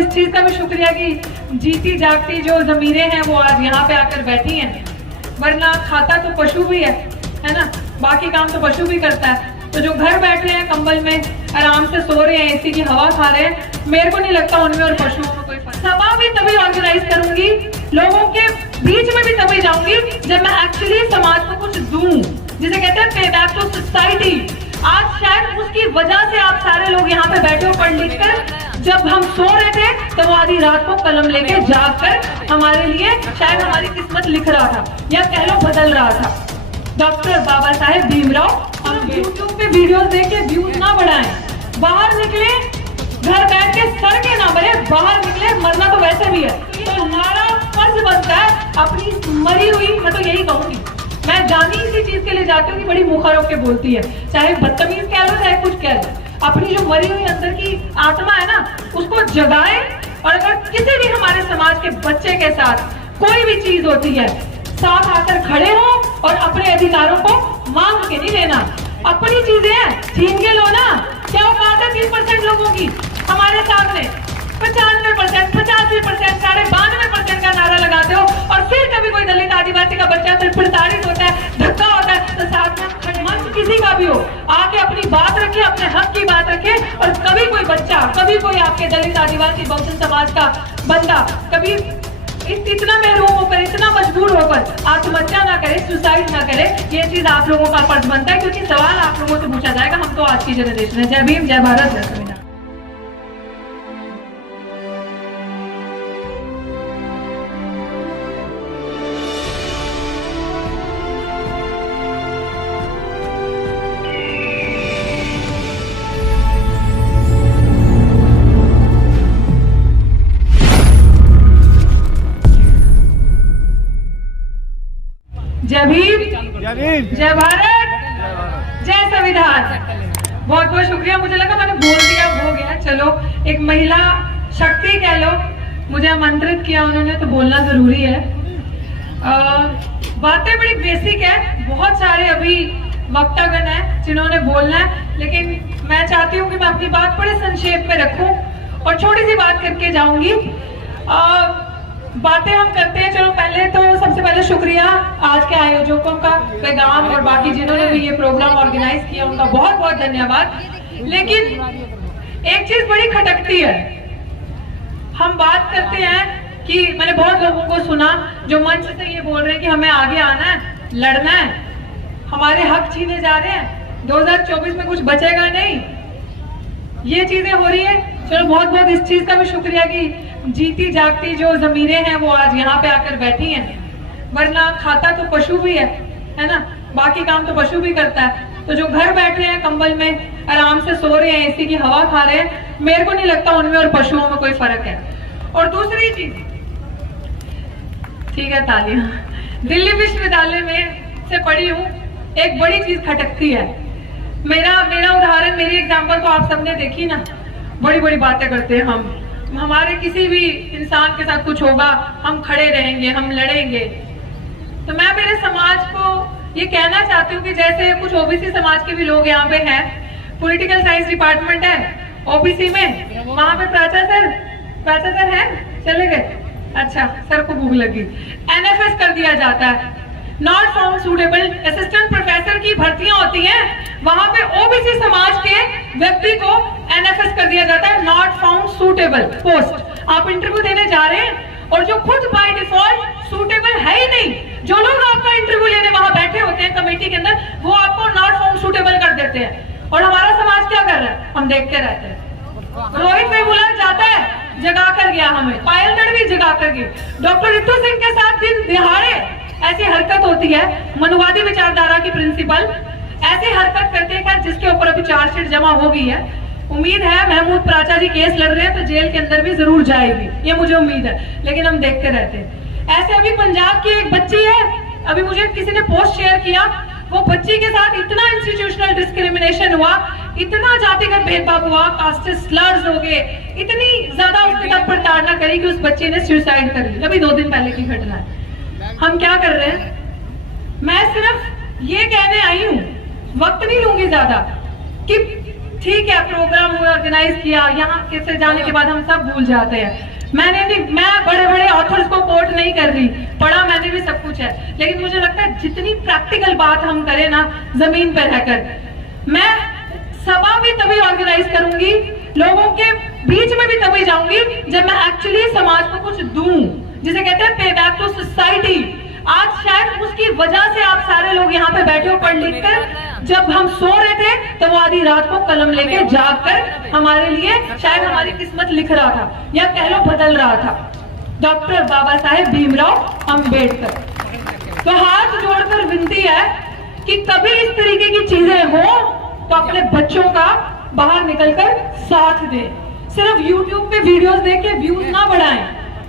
इस चीज का भी शुक्रिया कि जीती जागती जो जमीरें हैं वो आज यहाँ पे आकर बैठी हैं, वरना खाता तो पशु भी है ना, बाकी काम तो पशु भी करता है। तो जो घर बैठे हैं कंबल में आराम से सो रहे हैं, एसी की हवा खा रहे हैं, मेरे को नहीं लगता उनमें और पशुओं में कोई फर्क। सभा भी तभी ऑर्गेनाइज करूंगी, लोगों के बीच में भी तभी जाऊंगी जब मैं एक्चुअली समाज को कुछ दूं, जिसे कहते हैं पे बैक टू सोसाइटी। आज शायद उसकी वजह से आप सारे लोग यहाँ पे बैठे हो पढ़ लिख कर। जब हम सो रहे थे तो वो आधी रात को कलम लेके जाग कर हमारे लिए शायद हमारी किस्मत लिख रहा था, या कह लो बदल रहा था। डॉक्टर बाबा साहेब भीमराव। हम यूट्यूब पे वीडियोस देख के व्यूज ना बढ़ाएं, बाहर निकले, घर बैठ के सर के ना मरे, बाहर निकले, मरना तो वैसे भी है। तो हमारा फर्ज बनता है अपनी मरी हुई, मैं तो यही कहूंगी, मैं जानी इसी चीज के लिए जाती हूँ कि बड़ी मुखर होकर बोलती है, चाहे बदतमीज कह लो चाहे कुछ कह लो, अपनी जो मरी हुई अंदर की आत्मा है ना उसको जगाए। और अगर किसी भी हमारे समाज के बच्चे के साथ कोई भी चीज होती है, साथ आकर खड़े हो और अपने अधिकारों को मांग के नहीं लेना। अपनी चीजें हैं छीन के लो ना। क्या औकात है 3% लोगों की हमारे सामने 95%, 85%, 92% का नारा लगाते हो, और फिर कभी कोई दलित आदिवासी का बच्चा प्रताड़ित होता है, धक्का होता है, तो साथ में खड़े मंच किसी का भी हो आके अपनी बात रखे, अपने हक की बात रखे। और कभी कोई बच्चा, कभी कोई आपके दलित आदिवासी बहुजन समाज का बंदा कभी इतना महरूम होकर, इतना मजबूर होकर आत्महत्या ना करे, सुसाइड ना करे, ये चीज आप लोगों का फर्ज बनता है, क्योंकि सवाल आप लोगों से पूछा जाएगा। हम तो आज की जनरेशन है। जय भीम, जय भारत, जय संविधान। जय भीम, जय भारत, जय संविधान। बहुत बहुत शुक्रिया। मुझे लगा मैंने बोल दिया हो गया, चलो एक महिला शक्ति कह लो, मुझे आमंत्रित किया उन्होंने तो बोलना जरूरी है। बातें बड़ी बेसिक है, बहुत सारे अभी वक्तागण हैं जिन्होंने बोलना है, लेकिन मैं चाहती हूँ कि मैं अपनी बात बड़े संक्षेप में रखूं और छोटी सी बात करके जाऊंगी। बातें हम करते हैं, चलो पहले तो सबसे पहले शुक्रिया आज के आयोजकों का, पैगाम और बाकी जिन्होंने भी ये प्रोग्राम ऑर्गेनाइज किया उनका बहुत बहुत धन्यवाद। लेकिन एक चीज बड़ी खटकती है, हम बात करते हैं कि मैंने बहुत लोगों को सुना जो मंच से ये बोल रहे हैं कि हमें आगे आना है, लड़ना है, हमारे हक छीने जा रहे हैं, 2024 में कुछ बचेगा नहीं, ये चीजें हो रही है। चलो बहुत बहुत इस चीज का भी शुक्रिया कि जीती जागती जो जमीरें हैं वो आज यहाँ पे आकर बैठी हैं, वरना खाता तो पशु भी है ना, बाकी काम तो पशु भी करता है। तो जो घर बैठे हैं कंबल में आराम से सो रहे हैं, एसी की हवा खा रहे हैं, मेरे को नहीं लगता उनमें और पशुओं में कोई फर्क है। और दूसरी चीज, ठीक है तालियां, दिल्ली विश्वविद्यालय में से पढ़ी हूँ, एक बड़ी चीज खटकती है। मेरा उदाहरण, मेरी एग्जाम्पल तो आप सबने देखी ना, बड़ी बड़ी बातें करते हैं हम, हमारे किसी भी इंसान के साथ कुछ होगा हम खड़े रहेंगे, हम लड़ेंगे। तो मैं मेरे समाज को ये कहना चाहती हूँ कि जैसे कुछ ओबीसी समाज के भी लोग यहाँ पे हैं, पॉलिटिकल साइंस डिपार्टमेंट है ओबीसी में, वहां पे प्राचा सर है, चले गए, अच्छा सर को भूख लगी। एनएफएस कर दिया जाता है, not found suitable, assistant professor की भर्तियां होती हैं, वहां पे ओबीसी समाज के व्यक्ति को एनएफएस कर दिया जाता है, नॉट फाउंड सूटेबल पोस्ट। आप इंटरव्यू देने जा रहे हैं और जो खुद बाय डिफॉल्ट सूटेबल है ही नहीं, जो लोग आपका इंटरव्यू लेने वहां बैठे होते हैं कमेटी के अंदर, वो आपको नॉट फाउंड सूटेबल कर देते हैं। और हमारा समाज क्या कर रहा है, हम देखते रहते हैं। रोहित वेमुला जाता है, जगा कर गया हमें, पायल तड़वी जगा कर गई, डॉक्टर रितु सिंह के साथ दिन दिहाड़े ऐसी हरकत होती है, मनुवादी विचारधारा की प्रिंसिपल ऐसी हरकत करते हैं जिसके ऊपर अभी चार्जशीट जमा हो गई है। उम्मीद है महमूद प्राचा जी केस लड़ रहे हैं तो जेल के अंदर भी जरूर जाएगी, ये मुझे उम्मीद है, लेकिन हम देखते रहते हैं। ऐसे अभी पंजाब की एक बच्ची है, अभी मुझे किसी ने पोस्ट शेयर किया, वो बच्ची के साथ इतना इंस्टीट्यूशनल डिस्क्रिमिनेशन हुआ, इतना जातिगत भेदभाव हुआ, कास्ट स्लर्स हो गए, इतनी ज्यादा उसके साथ प्रताड़ना करी कि उस बच्ची ने सुसाइड कर ली। अभी 2 दिन पहले की घटना है। हम क्या कर रहे हैं, मैं सिर्फ ये कहने आई हूं, वक्त नहीं लूंगी ज्यादा, कि ठीक है प्रोग्राम हुआ, ऑर्गेनाइज किया, यहाँ से जाने के बाद हम सब भूल जाते हैं। मैं बड़े बड़े ऑथर्स को कोट नहीं कर रही, पढ़ा मैंने भी सब कुछ है, लेकिन मुझे लगता है जितनी प्रैक्टिकल बात हम करें ना जमीन पर रहकर, मैं सभा भी तभी ऑर्गेनाइज करूंगी, लोगों के बीच में भी तभी जाऊंगी जब मैं एक्चुअली समाज को कुछ दूं, जिसे कहते हैं पे बैक टू सोसाइटी। आज शायद उसकी वजह से आप सारे लोग यहाँ पे बैठे हो पढ़ लिख कर, जब हम सो रहे थे तो वो आधी रात को कलम लेके जाग कर हमारे लिए शायद हमारी किस्मत लिख रहा था, या कह लो बदल रहा था, डॉक्टर बाबा साहेब भीमराव अंबेडकर। तो हाथ जोड़कर विनती है कि कभी इस तरीके की चीजें हो तो अपने बच्चों का बाहर निकलकर साथ दें। सिर्फ YouTube पे वीडियोस देख के व्यूज ना बढ़ाएं,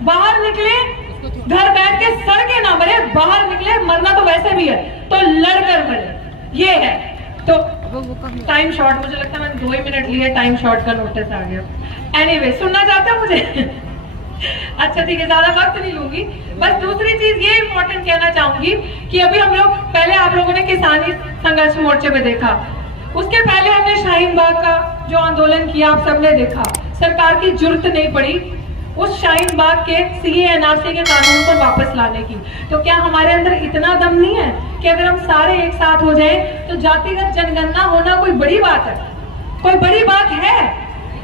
बाहर निकले, घर बैठ के सड़के ना मरे, बाहर निकले, मरना तो वैसे भी है तो लड़कर मरे, ये है। तो टाइम शॉर्ट, मुझे लगता है मैंने 2 ही मिनट लिए, टाइम शॉर्ट का नोटिस आ गया। एनीवे, सुनना चाहते हो मुझे? अच्छा ठीक है, ज्यादा वक्त नहीं लूंगी। बस दूसरी चीज ये इंपॉर्टेंट कहना चाहूंगी कि अभी हम लोग, पहले आप लोगों ने किसानी संघर्ष मोर्चे पे देखा, उसके पहले हमने शाहीन बाग का जो आंदोलन किया आप सबने देखा, सरकार की जुर्त नहीं पड़ी उस शाहीन बाग के सीए एनआरसी के कानून को वापस लाने की। तो क्या हमारे अंदर इतना दम नहीं है कि अगर हम सारे एक साथ हो जाए तो जातिगत जनगणना होना कोई बड़ी बात है? कोई बड़ी बात है?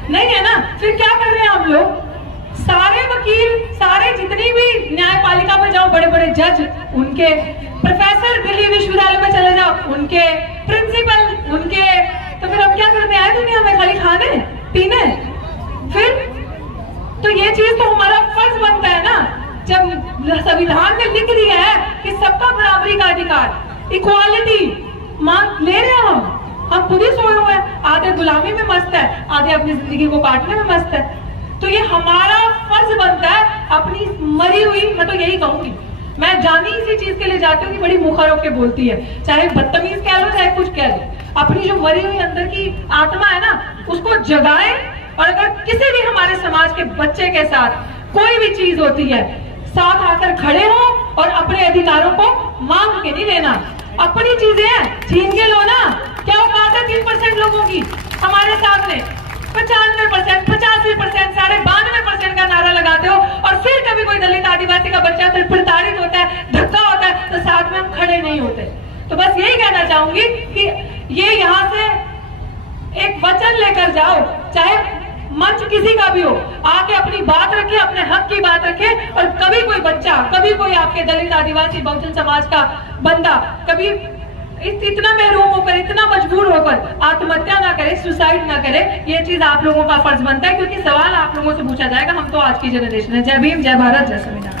नहीं है ना। फिर क्या कर रहे हैं हम लोग? सारे वकील, सारे जितनी भी न्यायपालिका में जाओ, बड़े बड़े जज उनके, प्रोफेसर दिल्ली विश्वविद्यालय में चले जाओ उनके, प्रिंसिपल उनके। तो फिर हम क्या करने आए दुनिया में? खाली खाने पीने? फिर तो ये चीज तो हमारा फर्ज बनता है ना, जब संविधान में लिख दिया है कि सबका बराबरी का अधिकार, इक्वालिटी मांग ले रहे हैं हम खुद ही सोए हुए हैं, आधे गुलामी में मस्त है, आधे अपनी जिंदगी को काटने में मस्त है। तो ये हमारा फर्ज बनता है अपनी मरी हुई, मैं तो यही कहूंगी, मैं जानी इसी चीज के लिए जाती हूँ कि बड़ी मुखर होकर बोलती है, चाहे बदतमीज कह लो चाहे कुछ कह लो, अपनी जो मरी हुई अंदर की आत्मा है ना उसको जगाए। और अगर किसी भी हमारे समाज के बच्चे के साथ कोई भी चीज होती है, साथ आकर खड़े हो और अपने अधिकारों को मांग के नहीं लेना। अपनी चीजें हैं छीन के लो ना। क्या औकात है 3% लोगों की हमारे सामने? 95%, 85%, 92% का नारा लगाते हो, और फिर कभी कोई दलित आदिवासी का बच्चा प्रताड़ित होता है, धक्का होता है, तो साथ में हम खड़े नहीं होते। तो बस यही कहना चाहूंगी कि ये यहाँ से एक वचन लेकर जाओ, चाहे मंच किसी का भी हो, आके अपनी बात रखे, अपने हक की बात रखे। और कभी कोई बच्चा, कभी कोई आपके दलित आदिवासी बहुजन समाज का बंदा कभी इतना महरूम होकर, इतना मजबूर होकर आत्महत्या ना करे, सुसाइड ना करे। ये चीज आप लोगों का फर्ज बनता है, क्योंकि सवाल आप लोगों से पूछा जाएगा। हम तो आज की जनरेशन है। जय भीम, जय भारत, जय संविधान।